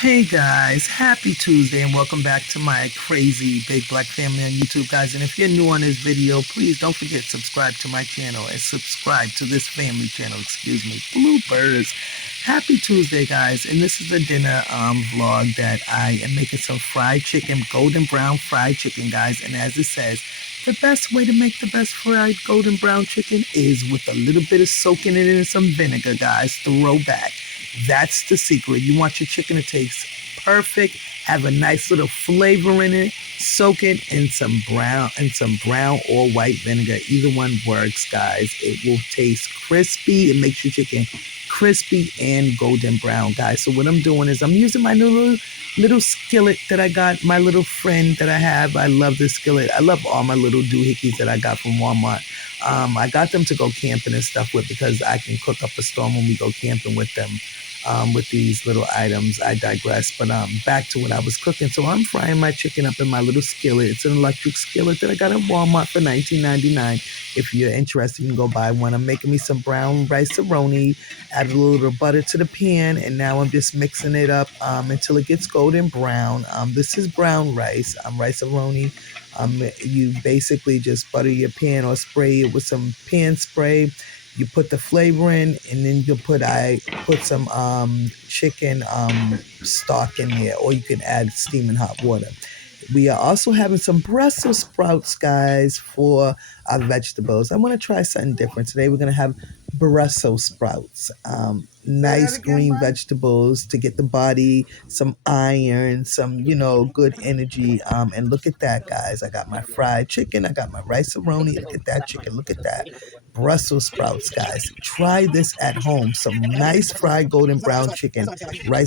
Hey guys, happy Tuesday and welcome back to my crazy big black family on YouTube, guys. And if you're new on this video, please don't forget to subscribe to my channel and subscribe to this family channel, bloopers. Happy Tuesday, guys, and this is a dinner vlog that I am making some fried chicken, golden brown fried chicken, guys. And as it says, the best way to make the best fried golden brown chicken is with a little bit of soaking it in some vinegar, guys. Throw back. That's the secret. You want your chicken to taste perfect, have a nice little flavor in it. Soak it in some brown or white vinegar. Either one works, guys. It will taste crispy. It makes your chicken crispy and golden brown, guys. So what I'm doing is I'm using my little skillet that I got, my little friend that I have. I love this skillet. I love all my little doohickeys that I got from Walmart. I got them to go camping and stuff with because I can cook up a storm when we go camping with them. With these little items. I digress, but back to what I was cooking. So I'm frying my chicken up in my little skillet. It's an electric skillet that I got at Walmart for $19.99. If you're interested, you can go buy one. I'm making me some brown rice-a-roni, add a little butter to the pan, and now I'm just mixing it up until it gets golden brown. This is brown rice, rice-a-roni. You basically just butter your pan or spray it with some pan spray. You put the flavor in, and then I put some chicken stock in there, or you can add steaming hot water. We are also having some Brussels sprouts, guys, for our vegetables. I want to try something different. Today we're going to have Brussels sprouts. Nice green vegetables to get the body some iron, some, good energy. And look at that, guys. I got my fried chicken. I got my rice-a-roni. Look at that chicken. Look at that. Brussels sprouts, guys. Try this at home. Some nice fried golden brown chicken, rice